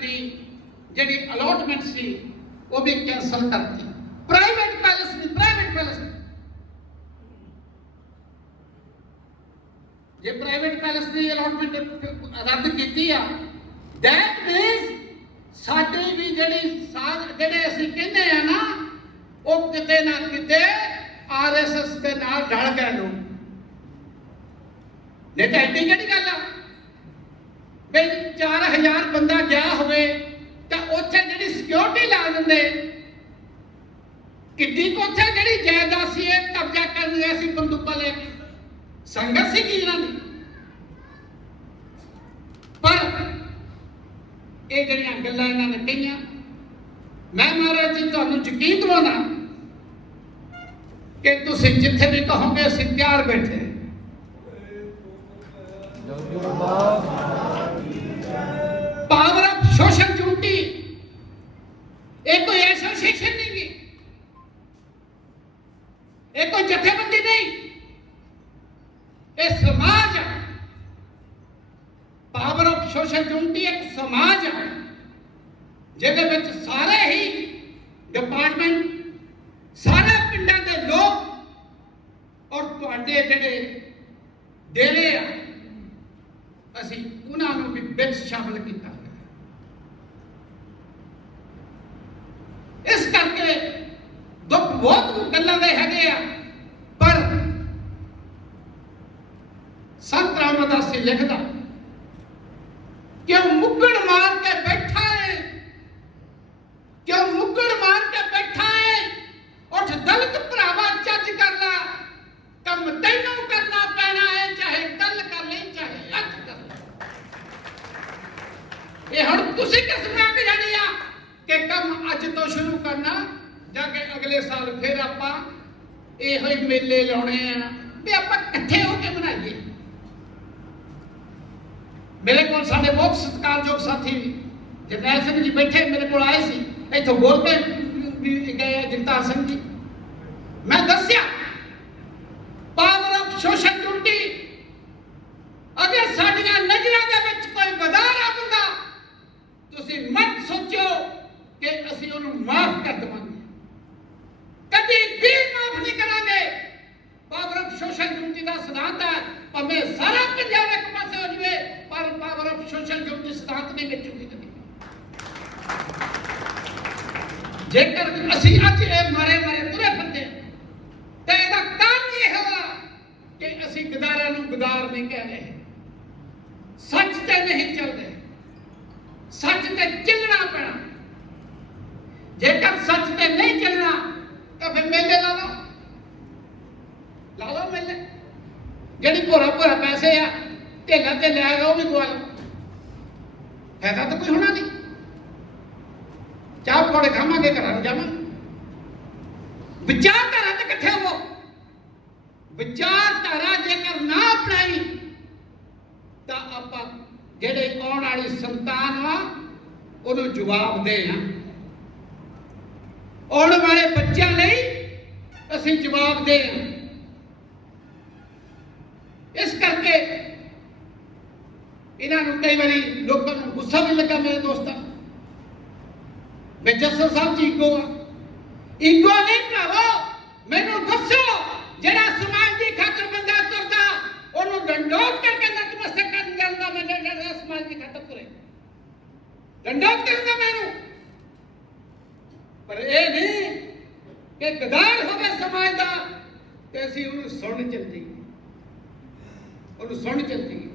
की जिहड़ी अलॉटमेंट सी वो भी कैंसल करती। प्राइवेट पैलेस नहीं, प्राइवेट पैलेस जे प्राइवेट पैलेस की अलॉटमेंट रद्द की दैट मीनस साडी भी जिहड़े असीं कहंदे आ ना वो किते ना किते RSS के नाल ढल गए लोग। नहीं तो एडी किहड़ी गल आ भी 4000 बंदा गया होवे तो उत्थे जिहड़ी सिक्योरिटी ला दिंदे किड्डी को उत्थे जिहड़ी जायदाद सी कब्जा कर लिया सी बंदूकां लेके संगत सी की इन्हां दी। पर ये जिहड़ियां गल्लां इन्हां ने कहियां मैं महाराज जी तुहानूं यकीन दिवाउणा कि तुसीं जिथे भी कहोगे असीं तैयार बैठे। पावर ऑफ सोशल ड्यूटी एक कोई एसोसिएशन नहीं है, एक कोई जथेबंदी नहीं, ये समाज है। पावर ऑफ सोशल ड्यूटी एक समाज है जिहदे विच सारे ही डिपार्टमेंट सारे पिंडां दे लोग और तुहाडे जिहड़े डेरे आ असीं उन्हां नूं भी विच शामिल कीता। इस करके दुख बहुत गल्लां दे हैगे आ पर संत रामदास जी लिखदा क्यों मुक्कड़ मार के बैठा है, क्यों मुक्कड़ मार के बैठा है, उठ दलित भरावा जज कर ला, कम तैनू करना पैना है चाहे गल कर ले चाहे अज कर ले। ये हुण तुसीं किस्मां की जानी आ कि कम अज तो शुरू करना जाके अगले साल फिर आपां इहो ही मेले लाउणे आ भी आपां इकट्ठे हो के मनाइए। मेरे को साडे बहुत सत्कारयोग साथी जरनैल सिंह जी बैठे मेरे को आए सी इथों बोल पे गए जगतार सिंह जी। मैं दस्या पावर ऑफ सोशल ड्यूटी अगर साडियां नजरां दे विच कोई गदार आउंदा तुसीं मत सोचो कि असीं उहनूं माफ कर देवांगे, कदी भी माफ नहीं करांगे। पावर ऑफ सोशल ड्यूटी का सिद्धांत है भावें सारा पंजाब एक पासे हो जाए पर पावर ऑफ सोशल ड्यूटी सिद्धांत नहीं बेचूगी कभी। जेकर असीं अज मारे तुरे फिरदे तो इसका कारण यह होगा कि असीं गदारां नूं गदार नहीं कह रहे, सच ते नहीं चल रहे, सच ते चलना पैना। जेकर सच ते नहीं चलना तो फिर मेले ला लो मेले जिहड़ी भोरा पैसे आ ढेला ते ले आएगा वो भी गवा लो, फायदा तो कोई होना नहीं। चाह पकौड़े खावांगे घर जावांगे। विचारधारा ते इकट्ठे हो, विचारधारा जेकर ना अपनाई तो आपां जिहड़े आउण वाली संतान आ उहनूं जवाब दे आउण वाले बच्चों लई असीं जवाब दे। इस करके इन्हां नूं कई बारी लोकां नूं गुस्सा भी लगा मेरे दोस्तां मैं जस्सो साहब जी ईगो नहीं भरावो मैनूं दस्सो जिहड़ा समाज की खातर बंदा तुरदा उहनूं डंडोत करके नतमस्तक करन जांदा मैं समाज की खातर तुरे डंडोत करूंगा मैनूं। पर यह नहीं कि गदार होवे समाज का ते असीं उहनूं सुण चल जाईए, उहनूं सुण चल जाईए।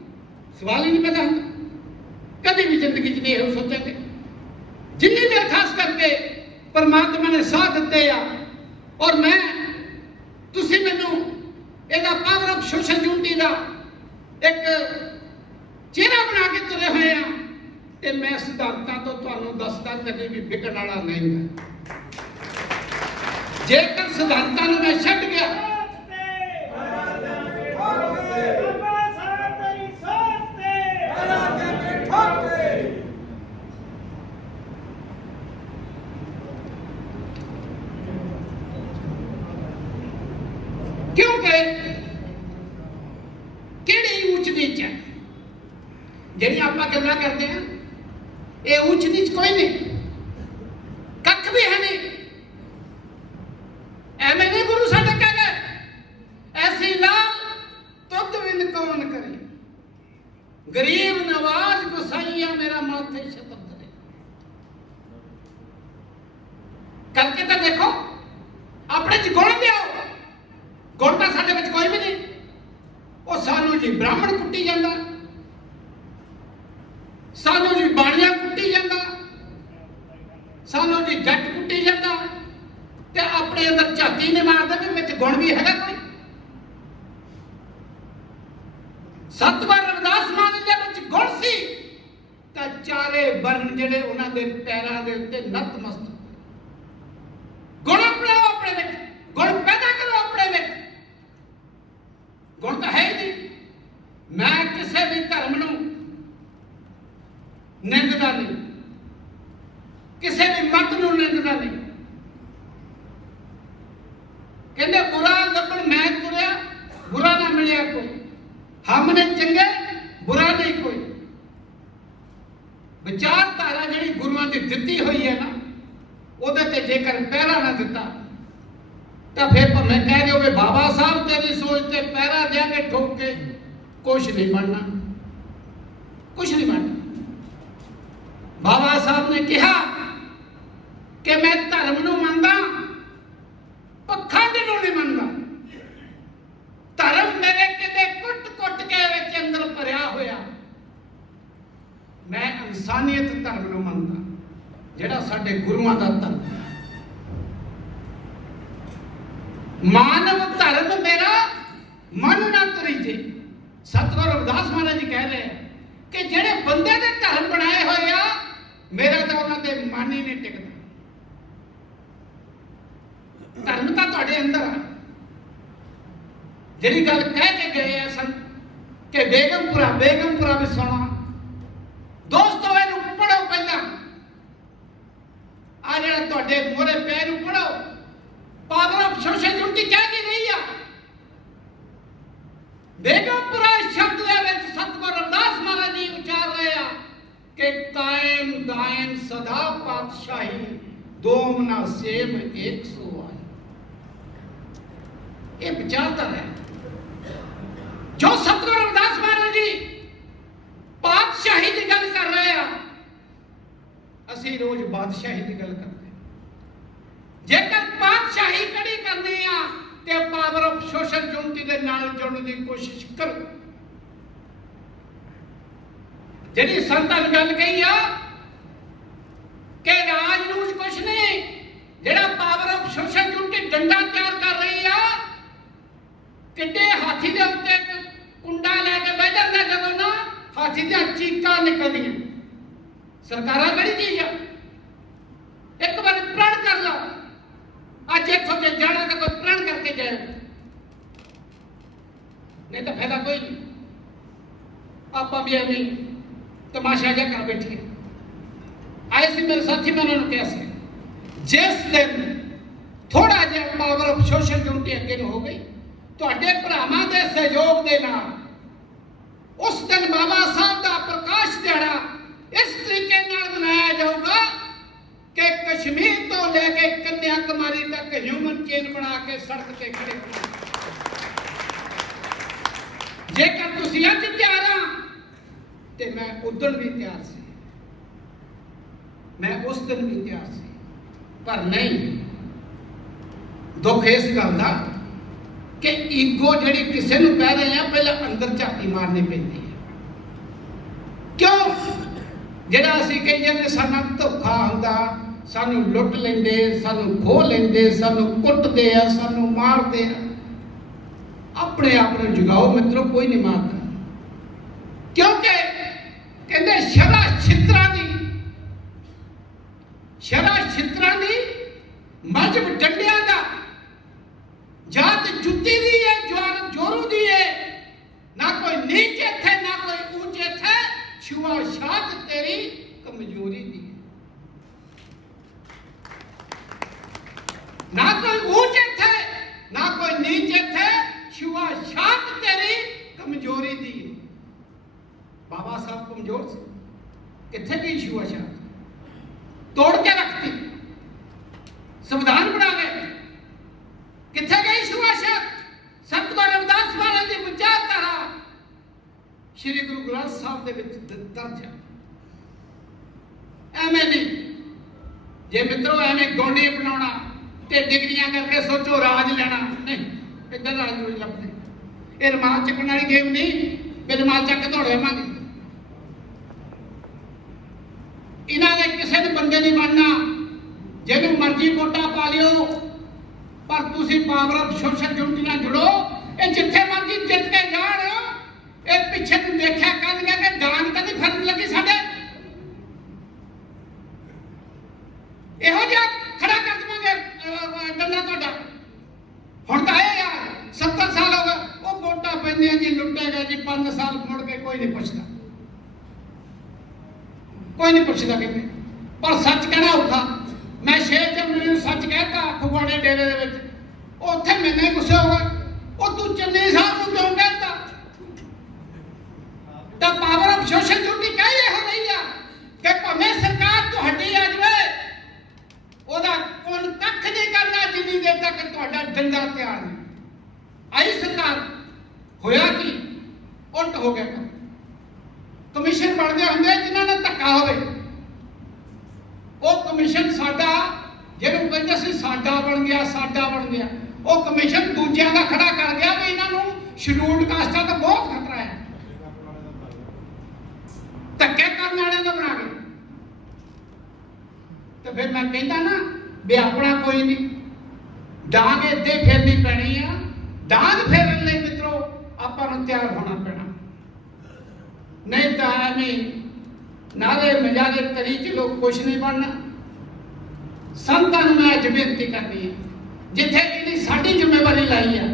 सवाल ही नहीं पैदा होंदा, कभी भी जिंदगी च नहीं हो सोचेंगे। जिन्नी देर खास करके परमात्मा ने साथ दिते आ और मैं तुसीं मैनूं इहदा पावर ऑफ सोशल ड्यूटी का एक चेहरा बना के तुरे हुए आ ते मैं सिद्धांतां तो तुहानूं दसदा कभी भी विकण वाला नहीं है। जेकर सिद्धांतां नूं मैं छड्ड गया क्योंकि किहड़ी ऊंच नीच है जिहड़ी आपां गल्लां करदे हैं ये ऊंच नीच कोई नहीं, कख भी है नहीं। ਐਵੇਂ नहीं गुरु साडे कह गए, ऐसी लाल तुद विंद कौन करे, गरीब नवाज गुसाइया मेरा माथे शतम करे। करके तो देखो, अपने च गुण लियाओ। गुण तो साडे विच कोई भी नहीं। वो सानू जी ब्राह्मण कुट्टी जांदा, सानू जी बाणिया कुट्टी जांदा, सानू जी जट कुट्टी जांदा, ते अपने अंदर झाती नहीं मारदा भी विच गुण भी हैगा कोई। सतगुर रविदास महाराज दे विच गुण सी तां चारे वर्ण जिहड़े उन्हां दे पैरां दे उत्ते नतमस्तक। गुण अपनाओ अपने विच, गुण पैदा करो अपने विच। गुण तां है ही नहीं। मैं किसी भी धर्म नूं निंददा नहीं, किसी भी मत नूं निंददा नहीं। कहते बुरा लभण मैं तुरिया, बुरा ना मिलिया कोई, हमने चंगे बुरा नहीं कोई। विचारधारा जी गुरुआं की दिती हुई है ना, उहदे ते जेकर पहरा ना दिता तो फिर भावें कह दो कि बाबा साहब तेरी सोच ते पहरा देंगे ठोक के, कुछ नहीं बनना, कुछ नहीं बनना। बाबा साहब ने कहा कि मैं धर्म नूं मनदा, पखंड नूं नहीं मनदा। धर्म मेरे किते कुट कुट के विच अंदर भरिया होया। मैं इंसानियत धर्म नूं मनदा, जिहड़ा साडे गुरुआं दा धर्म। मानव धर्म मेरा मन ना तरीजे। सतगुर रविदास महाराज जी कह रहे हैं कि जिहड़े बंदे ने धर्म बनाए होए आ, मेरा तो उन्हां दे मन ही नहीं टिकदा। धर्म तो तुहाडे अंदर आ। जिहड़ी गल कह के गए हैं संत कि बेगमपुरा बेगमपुरा भी सुना। दोस्तों इहनूं पढ़ो पहला, आ जिहड़ा तुहाडे मोहरे पैर नूं पढ़ो। पावर ऑफ सोशल यूनिटी कह के नहीं आ। बेगमपुरा शब्द दे विच सतगुर रविदास महाराज जी उचार रहे आ कि कायम दायम सदा पातशाही, दोमना सेम एक सो आए। ये विचारधारा है जो सतगुर रविदास महाराज जी पातशाही की गल कर रहे हैं। असी रोज बादशाही की गल करते हैं। जेकर पातशाही कड़ी करनी आ ते पावर ऑफ सोशल यूनिटी के नाल जुड़न की कोशिश करो। जिहड़ी संतां ने गल कही आ कि राज रूज कुछ नहीं, जिहड़ा पावर ऑफ सोशल यूनिटी डंडा तैयार कर रही आ, किड्डे हाथी दे उत्ते कुंडा लैके बह जांदा जदों ना, हाथी दी चीकां निकलदियां। सरकारां किहड़ी चीज आ? एक बार प्रण कर लो, अज इत्थों ते जाना तो कोई प्रण करके जाए, नहीं तो फायदा कोई नहीं। आप भी एवं तमाशा जा कर बैठिए। आए सी मेरे साथी, मैं उन्होंने कहा सी जिस दिन थोड़ा जिहा पावर ऑफ सोशल यूनिटी अगे हो गई तुहाडे भरावां दे सहयोग दे नाल, उस दिन बाबा साहब का प्रकाश दिहाड़ा इस तरीके नाल मनाया जाऊगा कि कश्मीर तो लेके कन्याकुमारी तक ह्यूमन चेन बना के सड़क ते खड़े हो। जेकर तुसीं अज तैयार आ ते मैं उदण भी तैयार सी, मैं उस दिन भी तैयार सी, पर नहीं। दुख इस गल दा कि ईगो जिहड़ी किसी नूं कह रहे हैं पहले अंदर झाती मारनी पैंदी है। क्यों? जिहड़ा असीं कहीए कि साडा धोखा हुंदा, सानू लुट लेंदे, सानू खो लेंदे, सानू कुੱਟਦੇ आ, सानू मारदे आ। अपने आप नूं जगाओ मित्रों, कोई नहीं मारदा। क्योंकि कहंदे शरा छित्तरां दी मजहब डंडियां दा, जात जुत्ती दी है, जोरू दी है, ना कोई नीचे थे ना कोई ऊंचे थे, छुआ शात तेरी कमजोरी दी है। ना कोई ऊंचे थे ना कोई नीचे थे, छुआ शात तेरी कमजोरी दी है। बाबा साहब कमजोर से किथे भी छुआ शात, सर जा। ਐਵੇਂ ਨਹੀਂ ਜੇ ਮਿੱਤਰੋ ਐਵੇਂ ਗੋਂਡੀ ਬਣਾਉਣਾ ਤੇ ਡਿਗਰੀਆਂ ਕਰਕੇ ਸੋਚੋ ਰਾਜ ਲੈਣਾ, ਨਹੀਂ ਇੱਦਾਂ ਰਾਜ ਨਹੀਂ ਲੱਭਦੇ। ਇਹ ਰੁਮਾਲ ਚੱਕਣ ਵਾਲੀ ਗੇਮ ਨਹੀਂ ਕਿ ਰੁਮਾਲ ਚੱਕ ਦੌੜੇ ਆਵਾਂਗੇ। ਇਹਨਾਂ ਨੇ ਕਿਸੇ ਨੇ ਬੰਦੇ ਨਹੀਂ ਬਣਨਾ, ਜਿਹਨੂੰ ਮਰਜ਼ੀ ਵੋਟਾਂ ਪਾ ਲਿਓ, ਪਰ ਤੁਸੀਂ ਪਾਵਰ ਆਫ ਸੋਸ਼ਲ ਯੂਨਿਟੀ ਨਾਲ ਜੁੜੋ। ਇਹ ਜਿੱਥੇ ਮਰਜ਼ੀ ਜਿੱਤ ਕੇ ਜਾਣ, ਇਹ ਪਿੱਛੇ ਨੂੰ ਦੇਖਿਆ ਕਰਨਗੇ ਕਿ ਡਾਂਗ ਤਾਂ ਨਹੀਂ ਫਰਕ ਲੱਗੀ ਸਾਡੇ, ਇਹੋ ਜਿਹਾ ਖੜਾ ਕਰ ਦੇਵਾਂਗੇ ਗੱਲਾਂ ਤੁਹਾਡਾ। ਹੁਣ ਤਾਂ ਇਹ ਯਾਰ 70 ਸਾਲ ਹੋ ਗਏ, ਉਹ ਵੋਟਾਂ ਪੈਂਦੀਆਂ ਜੀ, ਲੁੱਟੇਗਾ ਜੀ 5 ਸਾਲ ਮੁੜ ਕੇ ਕੋਈ ਨਹੀਂ ਪੁੱਛਦਾ, ਕੋਈ ਨਹੀਂ ਪੁੱਛਦਾ ਕਿਵੇਂ। ਪਰ ਸੱਚ ਕਹਿਣਾ ਔਖਾ। ਮੈਂ ਸ਼ੇਰ ਜਮਨੀ ਨੂੰ ਸੱਚ ਕਹਿਤਾ ਫਗਵਾੜੇ ਡੇਰੇ ਦੇ ਵਿੱਚ, ਉੱਥੇ ਮੈਨੇ ਗੁੱਸੇ ਹੋ ਗਏ, ਉਹ ਤੂੰ ਚੰਨੀ ਸਾਹਿਬ ਨੂੰ ਕਿਉਂ ਕਹਿਤਾ? ਤਾਂ ਪਾਵਰ ਆਫ ਸੋਸ਼ਲ ਯੂਨਿਟੀ ਕਹੀ ਇਹੋ ਰਹੀ ਆ ਕਿ ਭਾਵੇਂ ਸਰਕਾਰ ਤੁਹਾਡੀ ਆ ਜਾਵੇ, ਉਹਦਾ ਕੋਣ ਕੱਖ ਨਹੀਂ ਕਰਨਾ ਜਿੰਨੀ ਦੇਰ ਤੱਕ ਤੁਹਾਡਾ ਡੰਡਾ ਤਿਆਰ ਨਹੀਂ। ਆਈ ਸਰਕਾਰ ਹੋਇਆ ਕੀ ਉਲਟ ਹੋ ਗਿਆ। ਕਮਿਸ਼ਨ ਬਣਦੇ ਹੁੰਦੇ ਜਿਨ੍ਹਾਂ ਨੇ ਧੱਕਾ ਹੋਵੇ, ਉਹ ਕਮਿਸ਼ਨ ਸਾਡਾ ਜਿਹਨੂੰ ਕਹਿੰਦੇ ਸੀ ਸਾਡਾ ਬਣ ਗਿਆ, ਸਾਡਾ ਬਣ ਗਿਆ, ਉਹ ਕਮਿਸ਼ਨ ਦੂਜਿਆਂ ਦਾ ਖੜਾ ਕਰ ਗਿਆ ਵੀ ਇਹਨਾਂ ਨੂੰ ਸ਼ਡਿਊਲਡ ਕਾਸਟਾਂ ਦਾ ਬਹੁਤ ਖਤਰਾ ਹੈ, ਧੱਕੇ ਕਰਨ ਵਾਲਿਆਂ ਦਾ ਬਣਾ ਕੇ। ਤੇ ਫਿਰ ਮੈਂ ਕਹਿੰਦਾ ਨਾ ਵੀ ਆਪਣਾ ਕੋਈ ਨਹੀਂ, ਡਾਂਗ ਇੱਥੇ ਫੇਰਨੀ ਪੈਣੀ ਆ। ਡਾਂਗ ਫੇਰਨ ਲਈ ਮਿੱਤਰੋ ਆਪਾਂ ਨੂੰ ਤਿਆਰ ਹੋਣਾ ਪੈਣਾ, ਨਹੀਂ ਤਾਂ ਐਵੇਂ ਨਾਲੇ ਮਜਾਲੇ ਤਰੀ ਚ ਲੋਕ ਕੁਛ ਨਹੀਂ ਬਣਨਾ। ਸੰਤਾਂ ਨੂੰ ਮੈਂ ਅੱਜ ਬੇਨਤੀ ਕਰਨੀ ਹੈ, ਜਿੱਥੇ ਇਹਦੀ ਸਾਡੀ ਜ਼ਿੰਮੇਵਾਰੀ ਲਾਈ ਆ,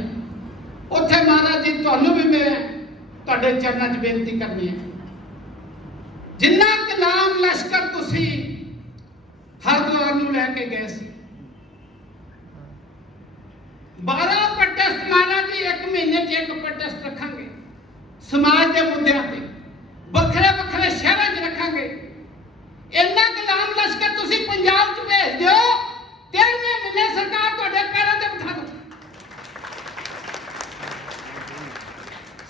ਉੱਥੇ ਮਹਾਰਾਜ ਜੀ ਤੁਹਾਨੂੰ ਵੀ ਮੈਂ ਤੁਹਾਡੇ ਚਰਨਾਂ 'ਚ ਬੇਨਤੀ ਕਰਨੀ ਹੈ। ਜਿੰਨਾ ਕੁ ਨਾਮ ਲਸ਼ਕਰ ਤੁਸੀਂ ਹਰਿਦੁਆਰ ਨੂੰ ਲੈ ਕੇ ਗਏ ਸੀ, 12 ਪ੍ਰੋਟੈਸਟ ਮਾਨਾ ਜੀ 1 ਮਹੀਨੇ 'ਚ 1 ਪ੍ਰੋਟੈਸਟ ਰੱਖਾਂਗੇ, ਸਮਾਜ ਦੇ ਮੁੱਦਿਆਂ ਤੇ ਵੱਖਰੇ ਵੱਖਰੇ ਸ਼ਹਿਰਾਂ 'ਚ ਰੱਖਾਂਗੇ। ਇੰਨਾ ਕੁ ਨਾਮ ਲਸ਼ਕਰ ਤੁਸੀਂ ਪੰਜਾਬ 'ਚ ਭੇਜ ਦਿਓ, 13ਵੇਂ ਮਹੀਨੇ ਸਰਕਾਰ ਤੁਹਾਡੇ ਪੈਰਾਂ ਤੇ ਬਿਠਾ ਦੂ।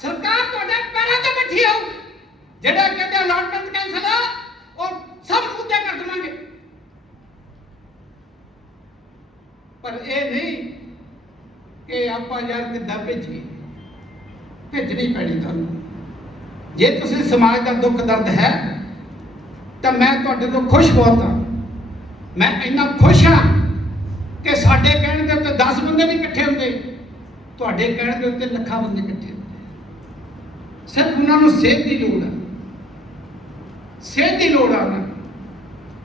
ਸਰਕਾਰ ਤੁਹਾਡੇ ਪੈਰਾਂ ਤੇ ਬੈਠੀ ਆਊ। ਜਿਹੜਾ ਕਹਿੰਦੇ ਅਲਾਟਮੈਂਟ ਕੈਂਸਲ ਆ, ਉਹ ਸਭ ਮੁੱਦੇ ਕਰ ਦੇਵਾਂਗੇ। ਪਰ ਇਹ ਨਹੀਂ ਕਿ ਆਪਾਂ ਯਾਰ ਕਿੱਦਾਂ ਭੇਜੀਏ, ਭੇਜਣੀ ਪੈਣੀ ਤੁਹਾਨੂੰ। ਜੇ ਤੁਸੀਂ ਸਮਾਜ ਦਾ ਦੁੱਖ ਦਰਦ ਹੈ ਤਾਂ ਮੈਂ ਤੁਹਾਡੇ ਤੋਂ ਖੁਸ਼ ਬਹੁਤ ਹਾਂ। ਮੈਂ ਇੰਨਾ ਖੁਸ਼ ਹਾਂ ਕਿ ਸਾਡੇ ਕਹਿਣ ਦੇ ਉੱਤੇ 10 ਬੰਦੇ ਨਹੀਂ ਇਕੱਠੇ ਹੁੰਦੇ, ਤੁਹਾਡੇ ਕਹਿਣ ਦੇ ਉੱਤੇ ਲੱਖਾਂ ਬੰਦੇ ਇਕੱਠੇ ਹੁੰਦੇ। ਸਿਰਫ ਉਹਨਾਂ ਨੂੰ ਸੇਧ ਦੀ ਲੋੜ ਹੈ, ਸੇਧ ਦੀ ਲੋੜ ਆ।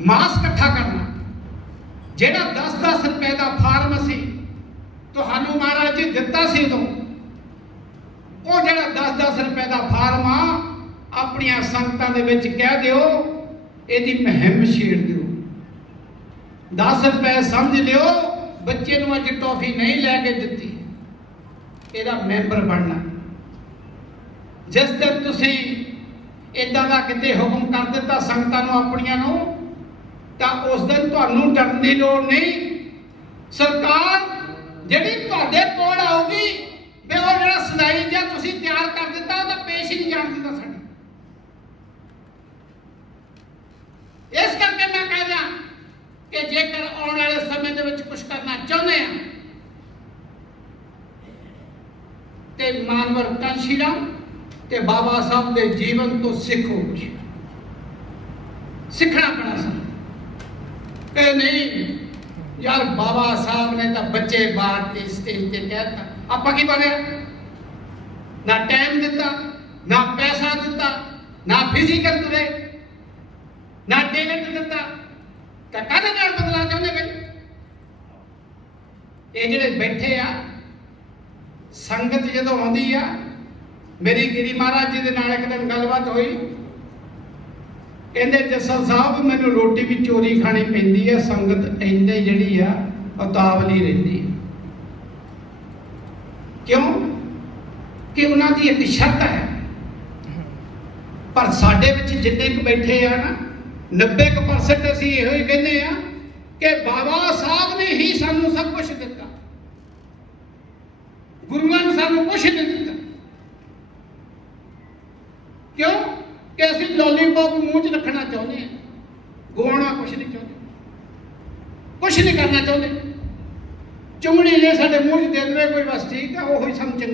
ਮਾਸ ਇਕੱਠਾ ਕਰਨਾ, ਜਿਹੜਾ 10-10 ਰੁਪਏ ਦਾ ਫਾਰਮ ਅਸੀਂ ਤੁਹਾਨੂੰ ਮਹਾਰਾਜ ਜੀ ਦਿੱਤਾ ਸੀ, ਉਦੋਂ ਉਹ ਜਿਹੜਾ 10-10 ਰੁਪਏ ਦਾ ਫਾਰਮ ਆ, ਆਪਣੀਆਂ ਸੰਗਤਾਂ ਦੇ ਵਿੱਚ ਕਹਿ ਦਿਓ, ਇਹਦੀ ਮੁਹਿੰਮ ਛੇੜ ਦਿਓ। 10 ਰੁਪਏ ਸਮਝ ਲਿਓ, ਬੱਚੇ ਨੂੰ ਅੱਜ ਟੌਫੀ ਨਹੀਂ ਲੈ ਕੇ ਦਿੱਤੀ, ਇਹਦਾ ਮੈਂਬਰ ਬਣਨਾ। ਜਿਸ ਦਿਨ ਤੁਸੀਂ ਇਦਾਂ ਦਾ ਕਿਤੇ ਹੁਕਮ ਕਰ ਦਿੱਤਾ ਸੰਗਤਾਂ ਨੂੰ ਆਪਣੀਆਂ ਨੂੰ, ਤਾਂ ਉਸ ਦਿਨ ਤੁਹਾਨੂੰ ਡਰਨ ਦੀ ਲੋੜ ਨਹੀਂ। ਸਰਕਾਰ ਜਿਹੜੀ ਤੁਹਾਡੇ ਕੋਲ ਆਊਗੀ, ਵੀ ਉਹ ਜਿਹੜਾ ਸਦਾਈ ਜਾਂ ਤੁਸੀਂ ਤਿਆਰ ਕਰ ਦਿੱਤਾ, ਉਹ ਤਾਂ ਪੇਸ਼ ਹੀ ਨਹੀਂ ਜਾਣ ਦਿੰਦਾ ਸਾਡੀ। ਇਸ ਕਰਕੇ ਮੈਂ ਕਹਿ ਰਿਹਾ ਕਿ ਜੇਕਰ ਆਉਣ ਵਾਲੇ ਸਮੇਂ ਦੇ ਵਿੱਚ ਕੁਝ ਕਰਨਾ ਚਾਹੁੰਦੇ ਆ, ਤੇ ਮਾਨਵਰ ਕਾਂਸ਼ੀਰਾਮ ਤੇ ਬਾਬਾ ਸਾਹਿਬ ਦੇ ਜੀਵਨ ਤੋਂ ਸਿੱਖੋ। ਸਿੱਖਣਾ ਪੈਣਾ ਸਾਨੂੰ ਕਿ ਨਹੀਂ ਯਾਰ ਬਾਬਾ ਸਾਹਿਬ ਨੇ ਤਾਂ ਬੱਚੇ ਬਾਹਰ ਤੇ ਸਟੇਜ ਤੇ ਕਹਿਤਾ, ਆਪਾਂ ਕੀ ਬਣਿਆ? ਨਾ ਟਾਈਮ ਦਿੱਤਾ, ਨਾ ਪੈਸਾ ਦਿੱਤਾ, ਨਾ ਫਿਜ਼ੀਕਲ ਤੁਰੇ, ਨਾ ਟੈਲੈਂਟ ਦਿੱਤਾ, ਤਾਂ ਕਾਹਦੇ ਨਾਲ ਬਦਲਾ ਚਾਹੁੰਦੇ ਬਈ? ਇਹ ਜਿਹੜੇ ਬੈਠੇ ਆ, ਸੰਗਤ ਜਦੋਂ ਆਉਂਦੀ ਆ, ਮੇਰੀ ਗਿਰੀ ਮਹਾਰਾਜ ਜੀ ਦੇ ਨਾਲ ਇੱਕ ਦਿਨ ਗੱਲਬਾਤ ਹੋਈ, ਕਹਿੰਦੇ ਜੱਸਲ ਸਾਹਿਬ ਮੈਨੂੰ ਰੋਟੀ ਵੀ ਚੋਰੀ ਖਾਣੀ ਪੈਂਦੀ ਹੈ, ਸੰਗਤ ਇੰਨੇ ਜਿਹੜੀ ਆ ਉਤਾਵਲੀ ਰਹਿੰਦੀ ਹੈ। ਕਿਉਂ? ਕਿ ਉਹਨਾਂ ਦੀ ਇੱਕ ਸ਼ਰਤ ਹੈ। ਪਰ ਸਾਡੇ ਵਿੱਚ ਜਿੰਨੇ ਕੁ ਬੈਠੇ ਆ ਨਾ, 90% ਅਸੀਂ ਇਹੋ ਹੀ ਕਹਿੰਦੇ ਆ ਕਿ ਬਾਬਾ ਸਾਹਿਬ ਨੇ ਹੀ ਸਾਨੂੰ ਸਭ ਕੁਝ ਦਿੱਤਾ, ਗੁਰੂਆਂ ਨੇ ਸਾਨੂੰ ਕੁਝ ਨਹੀਂ ਦਿੱਤਾ। ਕਿਉਂ? ਕਿ ਅਸੀਂ ਲੋਲੀਪੌਪ ਮੂੰਹ 'ਚ ਰੱਖਣਾ ਚਾਹੁੰਦੇ ਹਾਂ, ਗਵਾਉਣਾ ਕੁਛ ਨਹੀਂ ਚਾਹੁੰਦੇ, ਕੁਛ ਨਹੀਂ ਕਰਨਾ ਚਾਹੁੰਦੇ। ਚੁੰਗੜੀ ਜੇ ਸਾਡੇ ਮੂੰਹ 'ਚ ਦੇ ਦੇਵੇ ਕੋਈ, ਬਸ ਠੀਕ ਆ, ਉਹ ਹੀ ਸਾਨੂੰ ਚੰਗਾ